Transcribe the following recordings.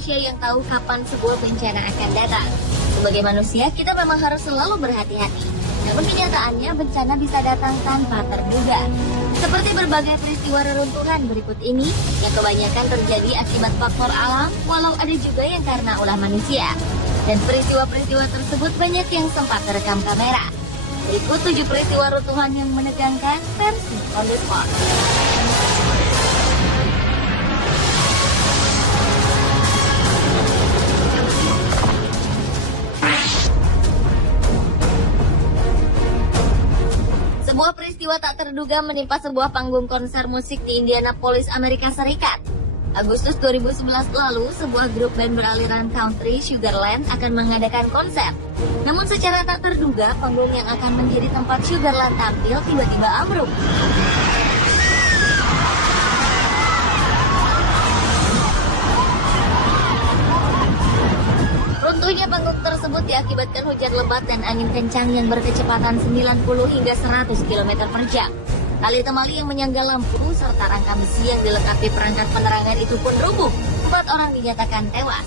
manusia yang tahu kapan sebuah bencana akan datang. Sebagai manusia, kita memang harus selalu berhati-hati. Namun kenyataannya bencana bisa datang tanpa terduga. Seperti berbagai peristiwa reruntuhan berikut ini, yang kebanyakan terjadi akibat faktor alam, walau ada juga yang karena ulah manusia. Dan peristiwa-peristiwa tersebut banyak yang sempat terekam kamera. Berikut 7 peristiwa runtuhan yang menegangkan versi On The Spot. Sebuah peristiwa tak terduga menimpa sebuah panggung konser musik di Indianapolis, Amerika Serikat. Agustus 2011 lalu, sebuah grup band beraliran country Sugarland akan mengadakan konser. Namun secara tak terduga, panggung yang akan menjadi tempat Sugarland tampil tiba-tiba ambruk. Runtuhnya panggung tersebut diakibatkan hujan lebat dan angin kencang yang berkecepatan 90 hingga 100 km per jam. Tali temali yang menyangga lampu serta rangka besi yang dilengkapi perangkat penerangan itu pun rubuh. 4 orang dinyatakan tewas.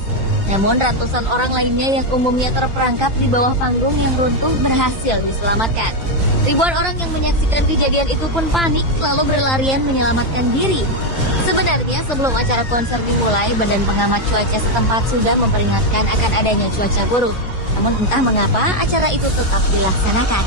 Namun ratusan orang lainnya yang umumnya terperangkap di bawah panggung yang runtuh berhasil diselamatkan. Ribuan orang yang menyaksikan kejadian itu pun panik lalu berlarian menyelamatkan diri. Sebenarnya sebelum acara konser dimulai, Badan Pengamat Cuaca setempat sudah memperingatkan akan adanya cuaca buruk. Namun entah mengapa acara itu tetap dilaksanakan.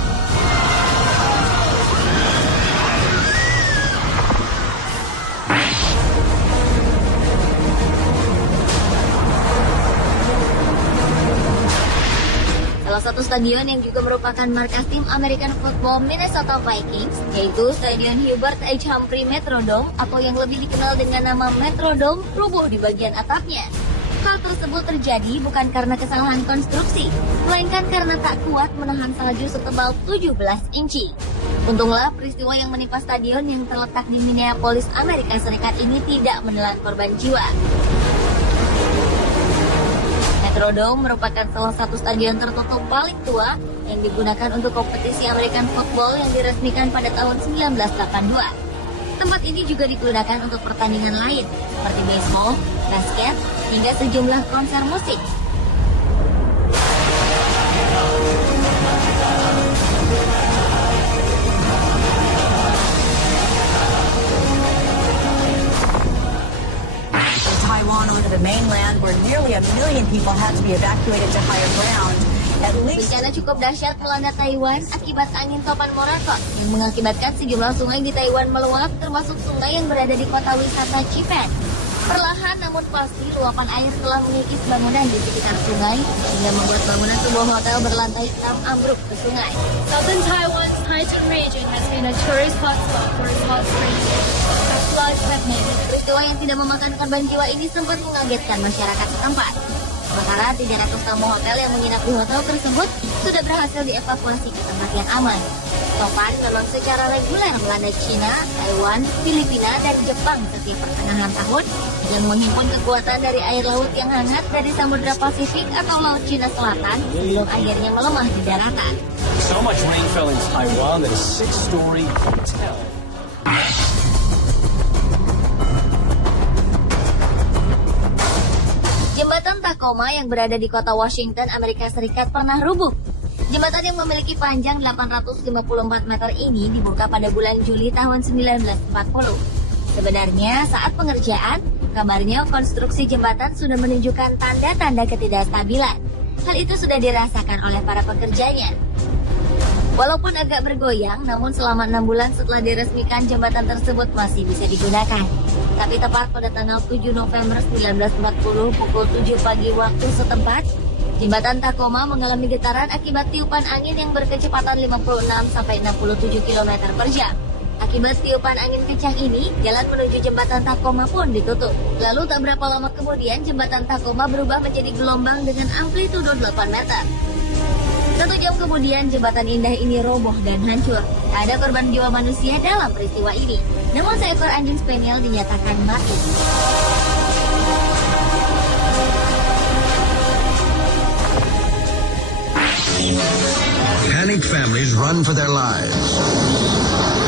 Salah satu stadion yang juga merupakan markas tim American Football Minnesota Vikings, yaitu Stadion Hubert H. Humphrey Metrodome atau yang lebih dikenal dengan nama Metrodome, rubuh di bagian atapnya. Hal tersebut terjadi bukan karena kesalahan konstruksi, melainkan karena tak kuat menahan salju setebal 17 inci. Untunglah peristiwa yang menimpa stadion yang terletak di Minneapolis, Amerika Serikat ini tidak menelan korban jiwa. Metrodome merupakan salah satu stadion tertutup paling tua yang digunakan untuk kompetisi American Football yang diresmikan pada tahun 1982. Tempat ini juga digunakan untuk pertandingan lain seperti baseball, basket, hingga sejumlah konser musik. Taiwan onto the mainland where nearly 1 million people had to be evacuated to higher ground. Bencana cukup dahsyat melanda Taiwan akibat angin topan Morakot yang mengakibatkan sejumlah sungai di Taiwan meluap, termasuk sungai yang berada di kota wisata Chipen. Perlahan namun pasti luapan air telah mengikis bangunan di sekitar sungai hingga membuat bangunan sebuah hotel berlantai 6 ambruk ke sungai. Southern Taiwan's Taichung region has been a tourist hotspot for hot springs. Peristiwa yang tidak memakan korban jiwa ini sempat mengagetkan masyarakat setempat. Sementara 300 tamu hotel yang menginap di hotel tersebut sudah berhasil dievakuasi ke tempat yang aman. Topan memang secara reguler melanda China, Taiwan, Filipina, dan Jepang setiap pertengahan tahun yang menghimpun kekuatan dari air laut yang hangat dari Samudra Pasifik atau Laut Cina Selatan sebelum akhirnya melemah di daratan. So much rain fell in Taiwan that a 6-story hotel. Jembatan Tacoma yang berada di kota Washington, Amerika Serikat pernah rubuh. Jembatan yang memiliki panjang 854 meter ini dibuka pada bulan Juli tahun 1940. Sebenarnya saat pengerjaan, kabarnya konstruksi jembatan sudah menunjukkan tanda-tanda ketidakstabilan. Hal itu sudah dirasakan oleh para pekerjanya. Walaupun agak bergoyang, namun selama 6 bulan setelah diresmikan, jembatan tersebut masih bisa digunakan. Tapi tepat pada tanggal 7 November 1940 pukul 7 pagi waktu setempat, jembatan Tacoma mengalami getaran akibat tiupan angin yang berkecepatan 56-67 km per jam. Akibat tiupan angin kencang ini, jalan menuju jembatan Tacoma pun ditutup. Lalu tak berapa lama kemudian, jembatan Tacoma berubah menjadi gelombang dengan amplitudo 8 meter. 1 jam kemudian, jembatan indah ini roboh dan hancur. Tak ada korban jiwa manusia dalam peristiwa ini. Namun seekor anjing spaniel dinyatakan mati. Panicked families run for their lives.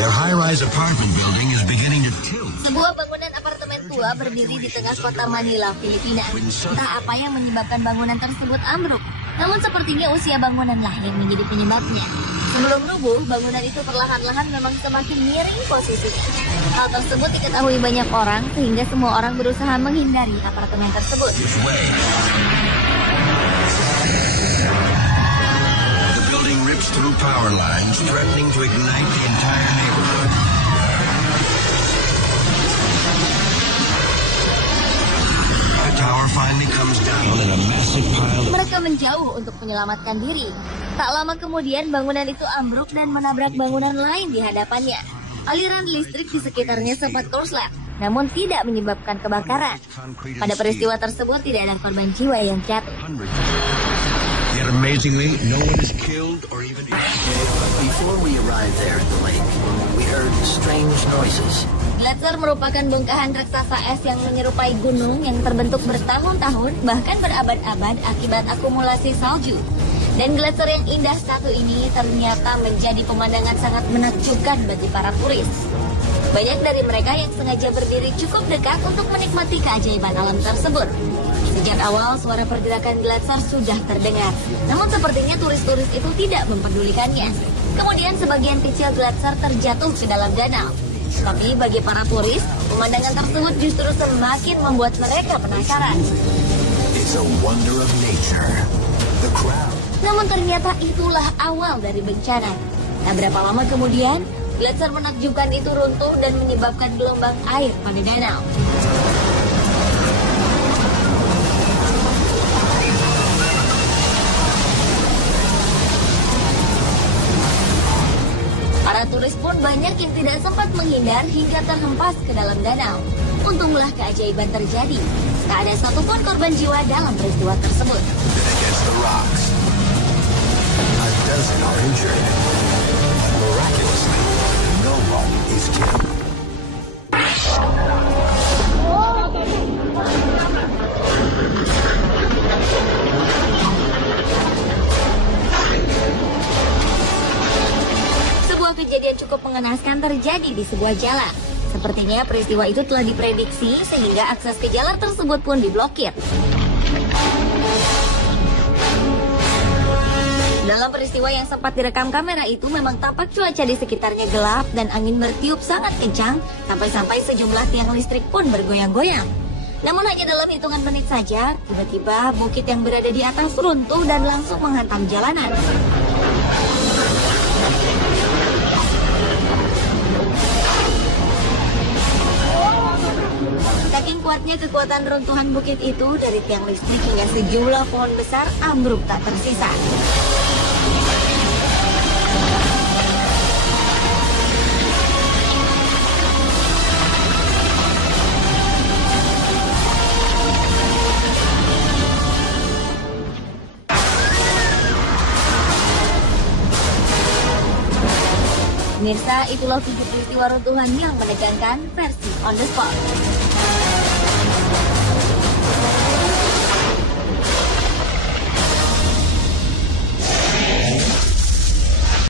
Their high-rise apartment building is beginning to tilt. Sebuah bangunan apartemen tua berdiri di tengah kota Manila, Filipina. Entah apa yang menyebabkan bangunan tersebut ambruk, namun sepertinya usia bangunanlah yang menjadi penyebabnya. Sebelum rubuh, bangunan itu perlahan-lahan memang semakin miring posisinya. Hal tersebut diketahui banyak orang sehingga semua orang berusaha menghindari apartemen tersebut. The building rips through power lines, threatening to ignite the entire neighborhood. The tower finally comes down in a massive pile. Mereka menjauh untuk menyelamatkan diri. Tak lama kemudian bangunan itu ambruk dan menabrak bangunan lain di hadapannya. Aliran listrik di sekitarnya sempat korslet, namun tidak menyebabkan kebakaran. Pada peristiwa tersebut tidak ada korban jiwa yang jatuh. Yet amazingly, no one is killed or even injured. Before we arrived there at the lake, we heard strange noises. Gletser merupakan bongkahan raksasa es yang menyerupai gunung yang terbentuk bertahun-tahun, bahkan berabad-abad akibat akumulasi salju. Dan gletser yang indah satu ini ternyata menjadi pemandangan sangat menakjubkan bagi para turis. Banyak dari mereka yang sengaja berdiri cukup dekat untuk menikmati keajaiban alam tersebut. Sejak awal suara pergerakan gletser sudah terdengar, namun sepertinya turis-turis itu tidak mempedulikannya. Kemudian sebagian kecil gletser terjatuh ke dalam danau. Tapi bagi para turis, pemandangan tersebut justru semakin membuat mereka penasaran. It's a wonder of nature. The crowd. Namun ternyata itulah awal dari bencana. Tak berapa lama kemudian, gletser menakjubkan itu runtuh dan menyebabkan gelombang air pada danau. Para turis pun banyak yang tidak sempat menghindar hingga terhempas ke dalam danau. Untunglah keajaiban terjadi. Tak ada satupun korban jiwa dalam peristiwa tersebut. Against the rocks. A dozen are injured. Miraculously, no one is killed. Sebuah kejadian cukup mengenaskan terjadi di sebuah jalan. Sepertinya peristiwa itu telah diprediksi sehingga akses ke jalan tersebut pun diblokir. Dalam peristiwa yang sempat direkam kamera itu memang tampak cuaca di sekitarnya gelap dan angin bertiup sangat kencang sampai-sampai sejumlah tiang listrik pun bergoyang-goyang. Namun hanya dalam hitungan menit saja, tiba-tiba bukit yang berada di atas runtuh dan langsung menghantam jalanan. Saking kuatnya kekuatan runtuhan bukit itu, dari tiang listrik hingga sejumlah pohon besar ambruk tak tersisa. Pemirsa, itulah 7 peristiwa runtuhan yang menegangkan versi On The Spot.